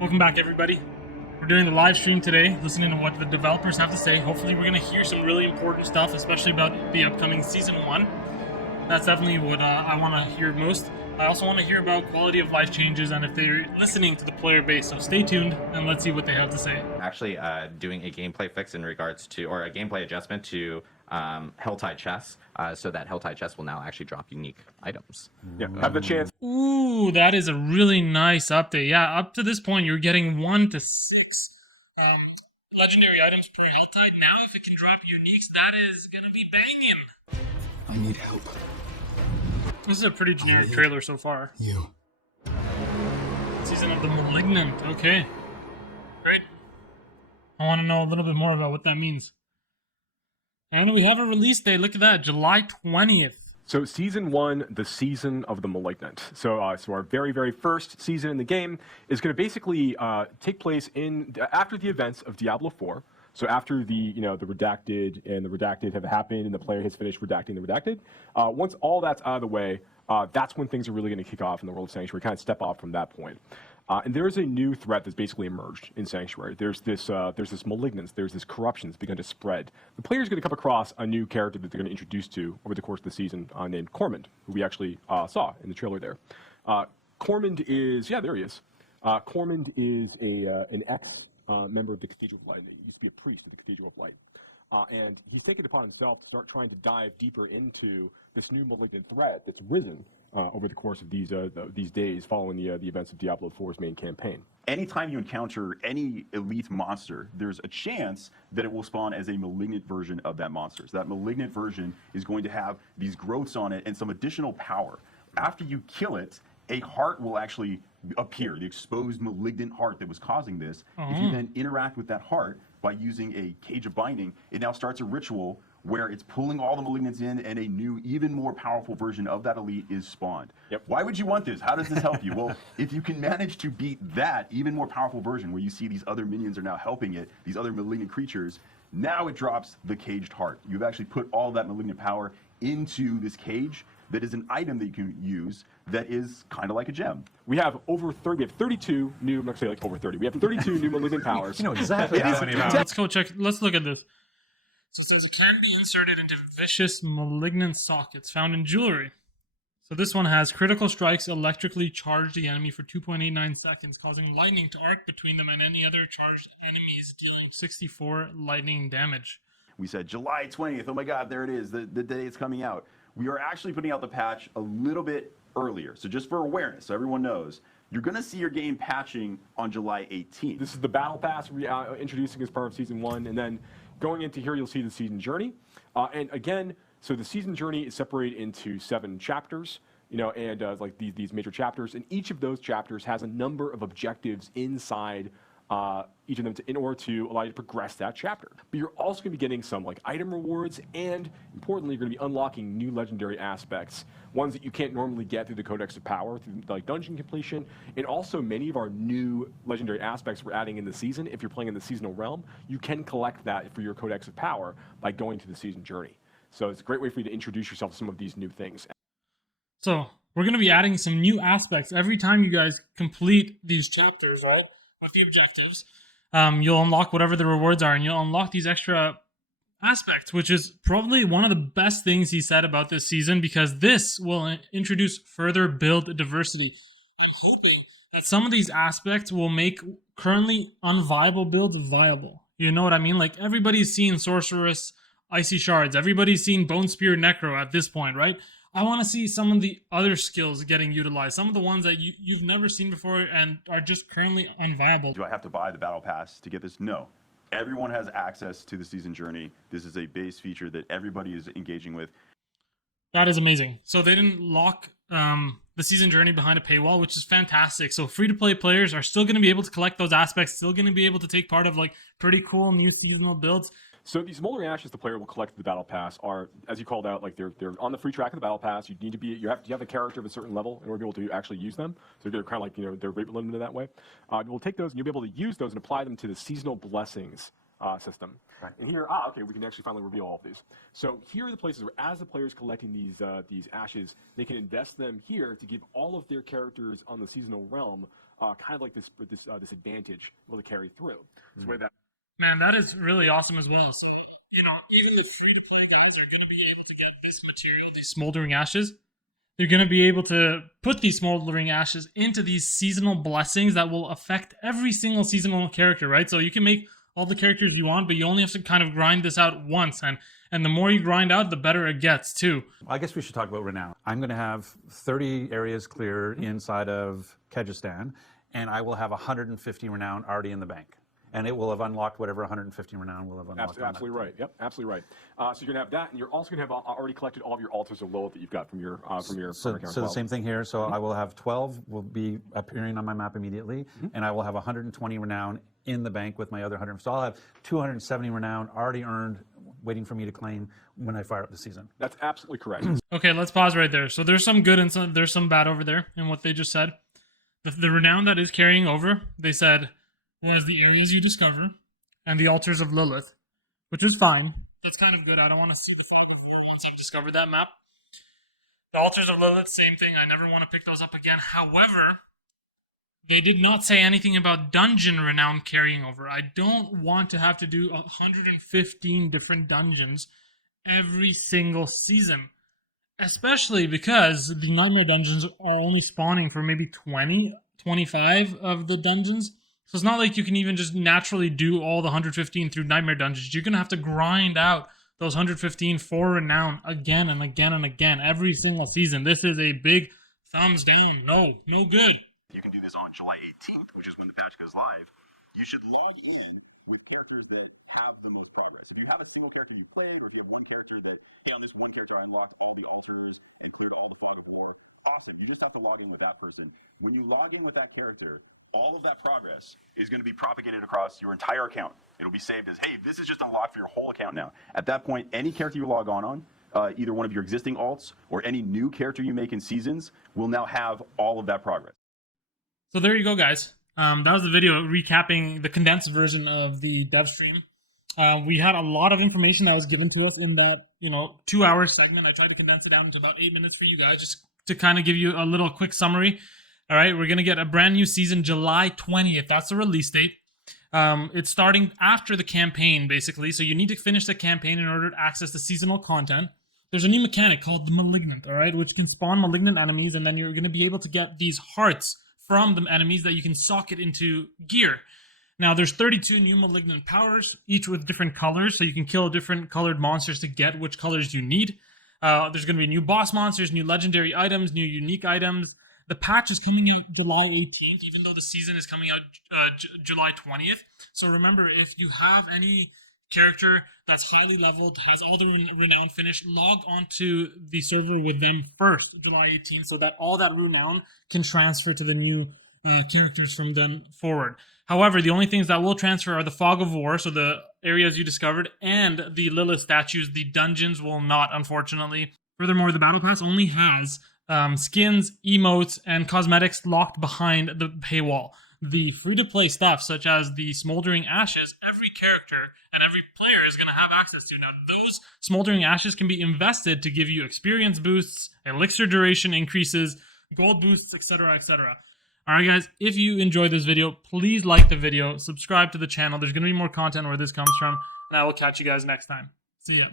Welcome back, everybody. We're doing the live stream today, listening to what the developers have to say. Hopefully, we're going to hear some really important stuff, especially about the upcoming Season 1. That's definitely what I want to hear most. I also want to hear about quality of life changes and if they're listening to the player base. So stay tuned and let's see what they have to say. Actually, doing a gameplay fix in regards to, or a gameplay adjustment to Helltide chests, so that Helltide chests will now actually drop unique items. Yeah, have the chance. Ooh, that is a really nice update. Yeah, up to this point, you're getting 1 to 6 legendary items per Helltide. Now, if it can drop uniques, that is going to be banging. I need help. This is a pretty generic trailer so far. You. Season of the Malignant. Okay. Great. I want to know a little bit more about what that means. And we have a release date. Look at that. July 20th. So Season 1, the Season of the Malignant. So our very, very first season in the game is going to basically take place after the events of Diablo IV. So after the redacted and the redacted have happened and the player has finished redacting the redacted, once all that's out of the way, that's when things are really going to kick off in the world of Sanctuary, kind of step off from that point. And there's a new threat that's basically emerged in Sanctuary. There's this malignance, there's this corruption that's begun to spread. The player's going to come across a new character that they're going to introduce to over the course of the season named Cormund, who we actually saw in the trailer there. Cormund is, there he is. Cormund is an ex-member of the Cathedral of Light. He used to be a priest of the Cathedral of Light. And he's taken it upon himself to start trying to dive deeper into this new malignant threat that's risen over the course of these days following the events of Diablo IV's main campaign. Anytime you encounter any elite monster, there's a chance that it will spawn as a malignant version of that monster. So that malignant version is going to have these growths on it and some additional power. After you kill it, a heart will actually appear, the exposed malignant heart that was causing this. If you then interact with that heart by using a Cage of Binding, it now starts a ritual where it's pulling all the malignants in and a new, even more powerful version of that elite is spawned. Yep. Why would you want this? How does this help you? Well, if you can manage to beat that even more powerful version where you see these other minions are now helping it, these other malignant creatures, now it drops the Caged Heart. You've actually put all that malignant power into this cage that is an item that you can use that is kind of like a gem. We have over 30, we have 32 new, I'm not going to say like over 30, we have 32 new malignant powers. You know exactly how many powers. Let's go check. Let's look at this. So it says it can be inserted into vicious malignant sockets found in jewelry. So this one has critical strikes electrically charge the enemy for 2.89 seconds, causing lightning to arc between them and any other charged enemies, dealing 64 lightning damage. We said July 20th. Oh my God, there it is, the day it's coming out. We are actually putting out the patch a little bit earlier. So just for awareness, so everyone knows, you're going to see your game patching on July 18th. This is the Battlepass introducing as part of Season 1, and then going into here, you'll see the Season Journey. And again, so the Season Journey is separated into 7 chapters, and like these major chapters, and each of those chapters has a number of objectives inside each of them in order to allow you to progress that chapter. But you're also going to be getting some like item rewards, and importantly, you're going to be unlocking new legendary aspects, ones that you can't normally get through the Codex of Power, through like dungeon completion, and also many of our new legendary aspects we're adding in the season. If you're playing in the seasonal realm, you can collect that for your Codex of Power by going to the season journey. So it's a great way for you to introduce yourself to some of these new things. So we're going to be adding some new aspects every time you guys complete these chapters, right? With the objectives, you'll unlock whatever the rewards are, and you'll unlock these extra aspects, which is probably one of the best things he said about this season, because this will introduce further build diversity. I'm hoping that some of these aspects will make currently unviable builds viable. You know what I mean? Like, everybody's seen Sorceress Icy Shards, everybody's seen Bone Spear Necro at this point, right? I want to see some of the other skills getting utilized, some of the ones that you've never seen before and are just currently unviable. Do I have to buy the Battle Pass to get this? No. Everyone has access to the Season Journey. This is a base feature that everybody is engaging with. That is amazing. So they didn't lock the Season Journey behind a paywall, which is fantastic. So free-to-play players are still going to be able to collect those aspects, still going to be able to take part of like pretty cool new seasonal builds. So these smoldering ashes the player will collect at the Battle Pass are, as you called out, like they're on the free track of the Battle Pass. You need to be you have a character of a certain level in order to be able to actually use them. So they're kind of like they're rate limited that way. We'll take those and you'll be able to use those and apply them to the seasonal blessings system. Right. And here, okay, we can actually finally reveal all of these. So here are the places where, as the player is collecting these ashes, they can invest them here to give all of their characters on the seasonal realm kind of like this advantage will carry through. So whether that Man, that is really awesome as well. So, even the free-to-play guys are going to be able to get this material, these smoldering ashes. They're going to be able to put these smoldering ashes into these seasonal blessings that will affect every single seasonal character, right? So you can make all the characters you want, but you only have to kind of grind this out once, and the more you grind out, the better it gets too. I guess we should talk about renown. I'm going to have 30 areas clear inside of Kyrgyzstan, and I will have 150 renown already in the bank. And it will have unlocked whatever 150 renown will have unlocked. Absolutely right. Yep, absolutely right. So you're gonna have that, and you're also gonna have already collected all of your altars of Lilith that you've got from your So the same thing here. So I will have 12 will be appearing on my map immediately, and I will have 120 renown in the bank with my other 100. So I'll have 270 renown already earned, waiting for me to claim when I fire up the season. That's absolutely correct. Okay, let's pause right there. So there's some good and there's some bad over there in what they just said. The renown that is carrying over, they said, was the areas you discover and the altars of Lilith, which is fine. That's kind of good. I don't want to see the fog of war once I've discovered that map. The altars of Lilith, same thing. I never want to pick those up again. However, they did not say anything about dungeon renown carrying over. I don't want to have to do 115 different dungeons every single season, especially because the nightmare dungeons are only spawning for maybe 20, 25 of the dungeons. So it's not like you can even just naturally do all the 115 through nightmare dungeons. You're going to have to grind out those 115 for renown again and again and again every single season. This is a big thumbs down. No good. You can do this on July 18th, which is when the patch goes live. You should log in with characters that have the most progress. If you have a single character you played, or if you have one character that, hey, on this one character I unlocked all the altars and cleared all the fog of war, awesome. You just have to log in with that person. When you log in with that character, all of that progress is going to be propagated across your entire account. It'll be saved as, hey, this is just unlocked for your whole account now. At that point, any character you log on, either one of your existing alts or any new character you make in seasons will now have all of that progress. So there you go, guys. That was the video recapping the condensed version of the dev stream. We had a lot of information that was given to us in that 2-hour segment. I tried to condense it down into about 8 minutes for you guys, just to kind of give you a little quick summary. All right, we're going to get a brand new season July 20th. That's the release date. It's starting after the campaign, basically. So you need to finish the campaign in order to access the seasonal content. There's a new mechanic called the Malignant, all right, which can spawn malignant enemies, and then you're going to be able to get these hearts from the enemies that you can socket into gear. Now, there's 32 new malignant powers, each with different colors, so you can kill different colored monsters to get which colors you need. There's going to be new boss monsters, new legendary items, new unique items. The patch is coming out July 18th, even though the season is coming out July 20th. So remember, if you have any character that's highly leveled, has all the renown finished, log onto the server with them first, July 18th, so that all that renown can transfer to the new characters from then forward. However, the only things that will transfer are the Fog of War, so the areas you discovered, and the Lilith statues. The dungeons will not, unfortunately. Furthermore, the Battle Pass only has skins, emotes, and cosmetics locked behind the paywall. The free-to-play stuff, such as the Smoldering Ashes, every character and every player is going to have access to. Now, those Smoldering Ashes can be invested to give you experience boosts, elixir duration increases, gold boosts, etc., etc. Alright guys, if you enjoyed this video, please like the video, subscribe to the channel. There's going to be more content where this comes from, and I will catch you guys next time. See ya.